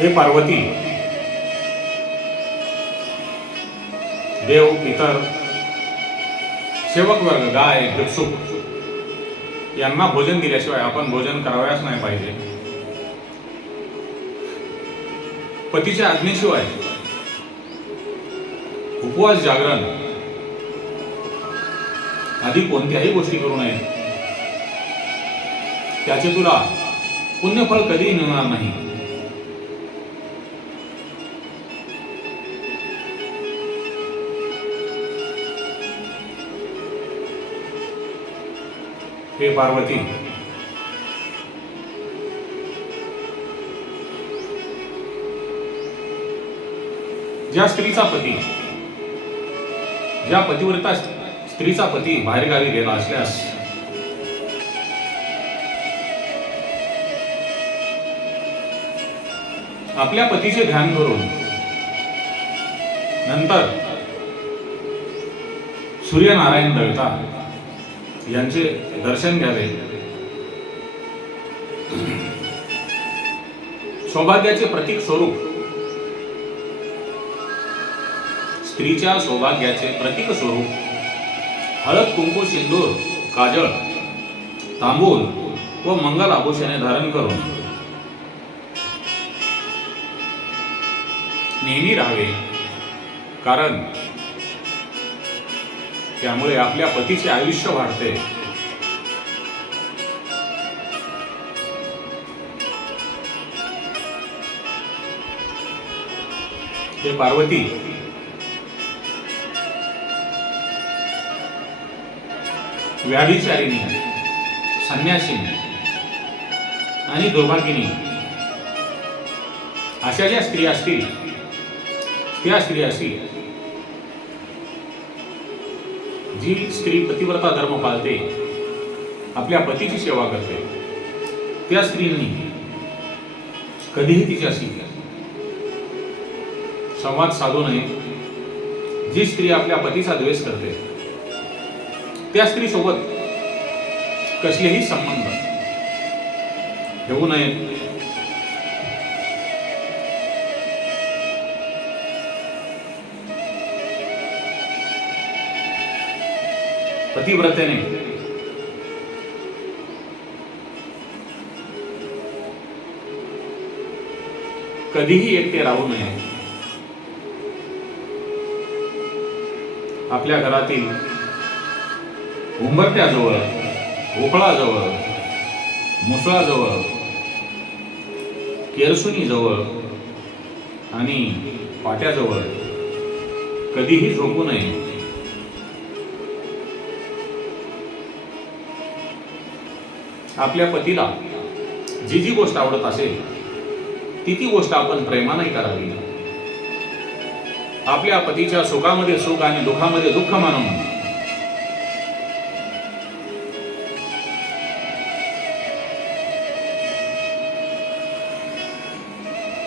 हे पार्वती. देव पितर सेवक वर्ग गाय भिक्षुक यांना भोजन दिल्याशिवाय आपण भोजन करावयाच नाही पाहिजे. पतीच्या आज्ञेशिवाय उपवास जागरण आधी कोणत्याही गोष्टी करू नये. त्याचे तुला पुण्यफळ कधीही मिळणार नाही. हे पार्वती. ज्या स्त्रीचा पती ज्या पतिव्रता स्त्रीचा पती बाहेरगावी गेला असल्यास आपल्या पतीचे ध्यान करून नंतर सूर्यनारायण दळता यांचे दर्शन घ्यावे. सौभाग्याचे प्रतीक स्वरूप. स्त्रीच्या सौभाग्याचे प्रतीक स्वरूप. हळद कुंकू सिंदूर काजळ तांबूल व मंगल आभूषणे धारण करून. नेहमी राहावे. कारण त्यामुळे आपल्या पतीचे आयुष्य वाढते. हे पार्वती. व्याभिचारिणी संन्यासिनी आणि दुर्भागिनी. अशा ज्या स्त्रिया असतील त्या स्त्री असतील जी स्त्री पतिव्रता धर्म पाळते आपल्या पतीची सेवा करते त्या स्त्रींनी कधीही तिच्याशी संवाद साधू नये. जी स्त्री आपल्या पतीचा द्वेष करते त्या स्त्रीसोबत कसलेही संबंध ठेवू नयेत पतिव्रतेने कधीही एकटे राहू नये. आपल्या घरातील उंबरट्याजवळ भोपळाजवळ मुसळाजवळ केरसुनीजवळ आणि पाट्याजवळ कधीही झोपू नये. आपल्या पतीला जी जी गोष्ट आवडत असेल ती ती गोष्ट आपण प्रेमाने करावी. आपल्या पतीच्या सुखामध्ये सुख आणि दुःखामध्ये दुःख मानून.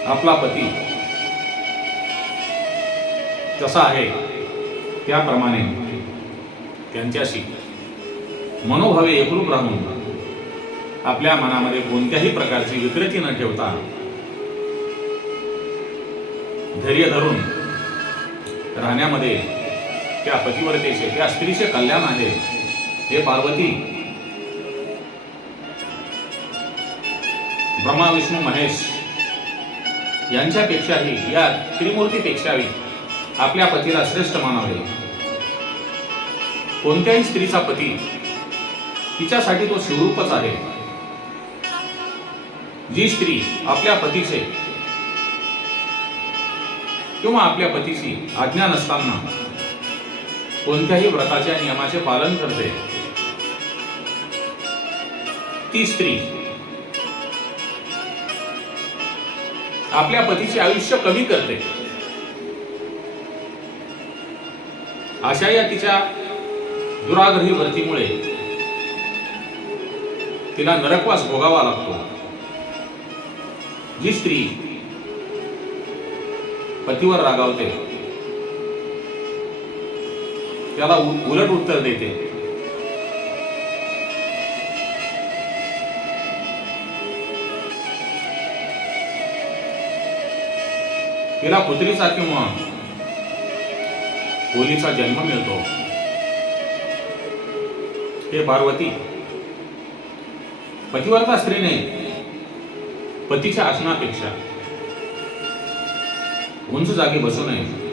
आपला पती कसा आहे त्याप्रमाणे त्यांच्याशी मनोभावे एकरूप राहून. आपल्या मनामध्ये कोणत्याही प्रकारची विकृती न ठेवता धैर्य धरून राहण्यामध्ये त्या पतिव्रतेचे त्या स्त्रीचे कल्याण आहे. हे पार्वती ब्रह्मा विष्णू महेश यांच्यापेक्षाही या त्रिमूर्तीपेक्षाही आपल्या पतीला श्रेष्ठ मानावे. कोणत्याही स्त्रीचा पती तिच्यासाठी तो शिवरूपच आहे. जी स्त्री आपल्या पतीचे किंवा आपल्या पतीची आज्ञा नसताना कोणत्याही व्रताच्या नियमाचे पालन करते ती स्त्री आपल्या पतीचे आयुष्य कमी करते. अशा या तिच्या दुराग्रही व्रतीमुळे तिला नरकवास भोगावा लागतो. जी स्त्री पतीवर रागावते. त्याला उ- उलट उत्तर देते. तिला पुत्रीचा किंवा मुलीचा जन्म मिळतो. हे पार्वती पतिव्रता स्त्रीने पतीच्या आसनापेक्षा. उंच जागी बसू नये.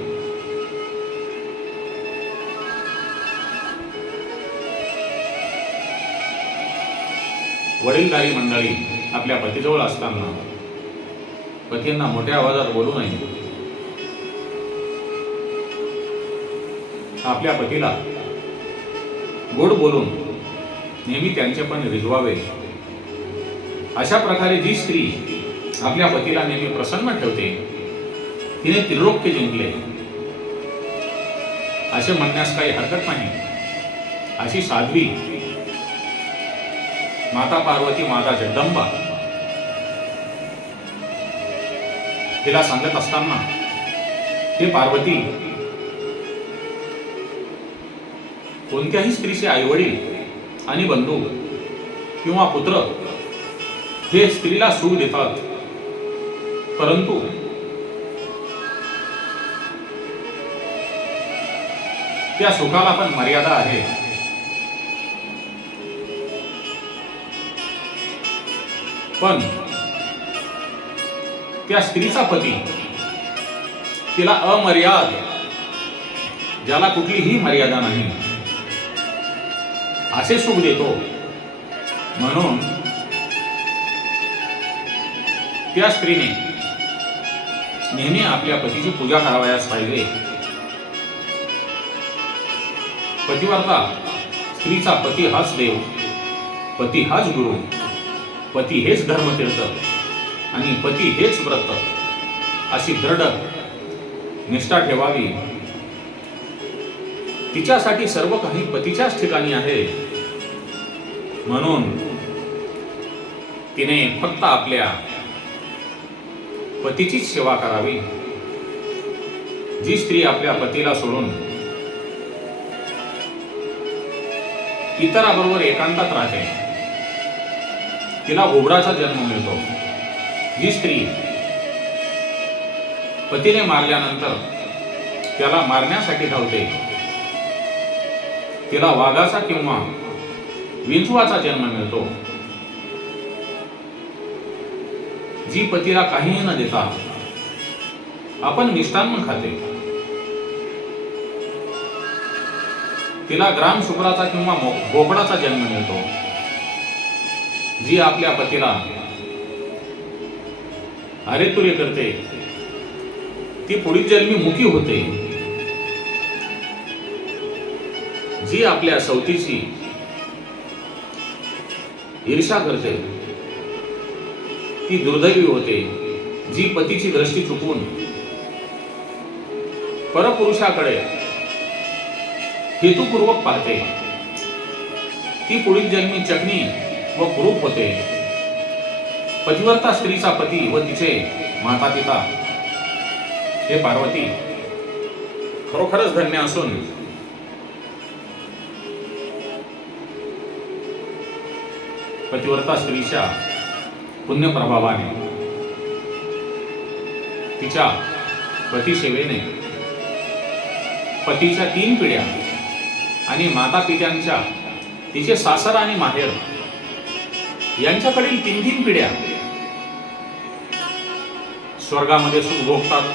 वडीलधारी मंडळी आपल्या पतीजवळ असताना पतींना मोठ्या आवाजात बोलू नये. आपल्या पतीला गोड बोलून नेहमी त्यांचे पण रिजवावे. अशा प्रकारे जी स्त्री आपल्या पतीला नेहमी प्रसन्न ठेवते तिने त्रिलोक्य जिंकले. असे म्हणण्यास काही हरकत नाही. अशी साध्वी माता पार्वती माता जगदंबा तिला सांगत असताना हे पार्वती कोणत्याही स्त्रीचे आईवडील आणि बंधू किंवा पुत्र हे स्त्रीला सुख देतात. परंतु त्या सुखाला पण मर्यादा आहे. पण त्या स्त्रीचा पती तिला अमर्याद ज्याला कुठलीही मर्यादा नाही. असे सुख देतो. म्हणून त्या स्त्रीने नेहमी आपल्या पतीची पूजा करावयास पाहिजे. पतिवार्ता स्त्रीचा पती हाच देव पती हाच गुरु पती हेच धर्मतीर्थ आणि पती हेच व्रत अशी दृढ निष्ठा ठेवावी. तिच्यासाठी सर्व काही पतीच्याच ठिकाणी आहे. म्हणून तिने फक्त आपल्या पतीचीच सेवा करावी. जी स्त्री आपल्या पतीला सोडून इतराबरोबर एकांतात राहते तिला घोबडाचा जन्म मिळतो. जी स्त्री पतीने मारल्यानंतर त्याला मारण्यासाठी धावते तिला वाघाचा किंवा विंचवाचा जन्म मिळतो. जी पतीला काहीही न देता आपण मिष्टान्न खाते. तिला ग्राम शुक्राचा किंवा बोकडाचा जन्म मिळतो. जी आपल्या पतीला अरे तुरे करते. ती पुढील जन्मी मुखी होते. जी आपल्या सवतीची ईर्षा करते. ती दुर्दैवी होते जी पतीची दृष्टी चुकवून परपुरुषाकडे हेतुपूर्वक पाहते. ती पुढील जन्मी चकणी व कुरूप होते. पतिव्रता स्त्रीचा पती व तिचे माता पिता हे पार्वती खरोखरच धन्य असून पतिव्रता स्त्रीच्या पुण्यप्रभावाने तिच्या पतिसेवेने पतीच्या तीन पिढ्या आणि माता पित्यांच्या तिचे सासर आणि माहेर यांच्याकडील तीन तीन पिढ्या स्वर्गामध्ये सुख भोगतात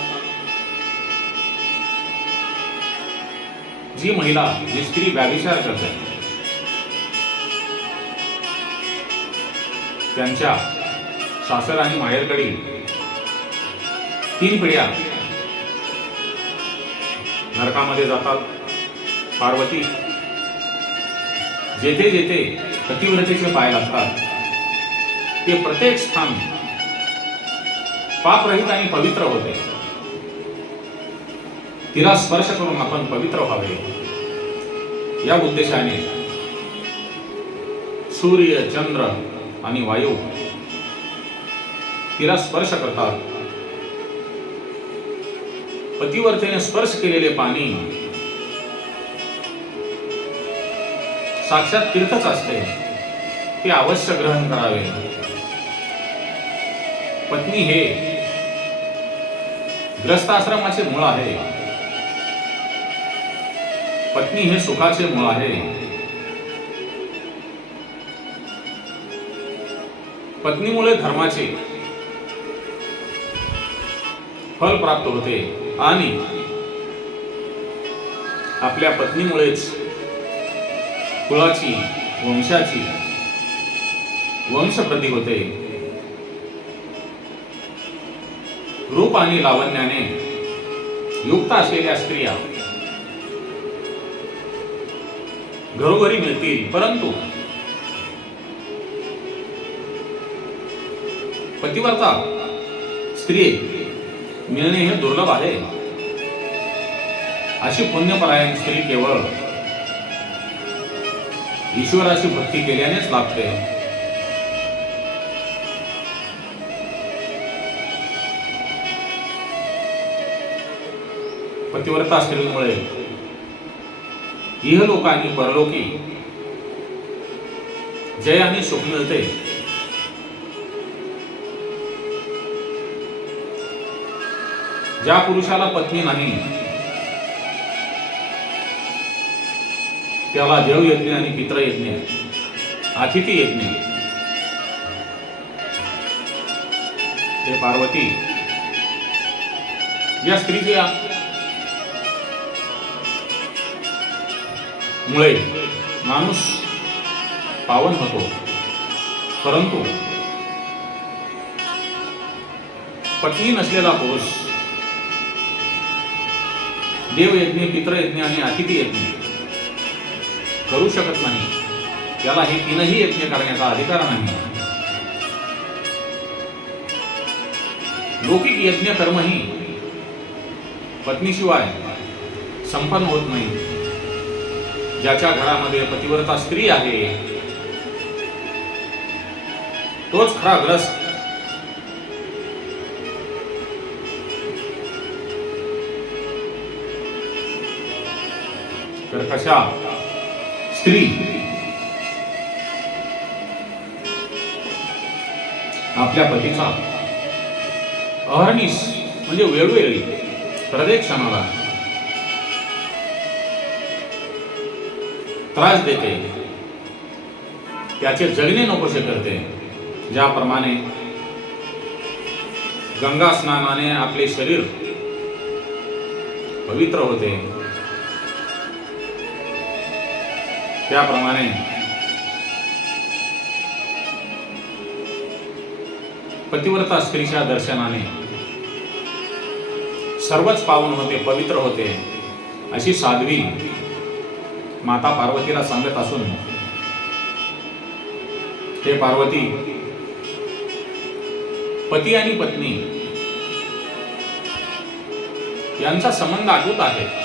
जी महिला जी स्त्री व्याभिचार करते त्यांच्या सासर आणि माहेरकडील तीन पिढ्या नरकामध्ये जातात. पार्वती जेथे जेथे पतिव्रतेचे पाय लागतात. ते प्रत्येक स्थान पापरहित आणि पवित्र होते. तिला स्पर्श करून आपण पवित्र व्हावे. या उद्देशाने सूर्य चंद्र आणि वायू तिला स्पर्श करतात. पतिवर्तेने स्पर्श केलेले पाणी साक्षात तीर्थच असते. ते अवश्य ग्रहण करावे. पत्नी हे ग्रस्ताश्रमाचे मूळ आहे. पत्नी हे सुखाचे मूळ आहे. पत्नीमुळे धर्माचे फल प्राप्त होते. आणि आपल्या पत्नीमुळेच कुळाची वंशाची वंशप्रती होते. रूप आणि लावण्याने युक्त असलेल्या स्त्रिया घरोघरी मिळतील परंतु पतिव्रता स्त्री मिळणे हे दुर्लभ आहे. अशी पुण्यपरायण स्त्री केवळ ईश्वराची भक्ती केल्यानेच लाभते. पतिव्रता स्त्रीमुळे इहलोक आणि परलोकी जय आणि सुख मिळते. ज्या पुरुषाला पत्नी नाही त्याला देव यज्ञ आणि पित्र यज्ञ अतिथी यज्ञ हे पार्वती या स्त्रीच्या मुळे माणूस पावन होतो परंतु पत्नी नसलेला पुरुष देवयज्ञ पितृयज्ञ आणि अतिथी यज्ञ करू शकत नाही. त्याला हे तीनही यज्ञ करण्याचा अधिकार नाही. लौकिक यज्ञ कर्मही पत्नीशिवाय संपन्न होत नाही. ज्याच्या घरामध्ये पतिव्रता स्त्री आहे तोच खरा ग्रस्त तर कशा? स्त्री. आपल्या पतीचा. अहर्निश म्हणजे वेळोवेळी. प्रत्येक क्षणाला त्रास देते. त्याचे जगणे नकोसे करते. ज्याप्रमाणे गंगा स्नानाने आपले शरीर पवित्र होते. त्याप्रमाणे. पतिव्रता स्त्रीच्या दर्शनाने. सर्वच पावन होते पवित्र होते अशी साध्वी माता पार्वतीला सांगत असून हे पार्वती पती आणि पत्नी यांचा संबंध अटूट आहे.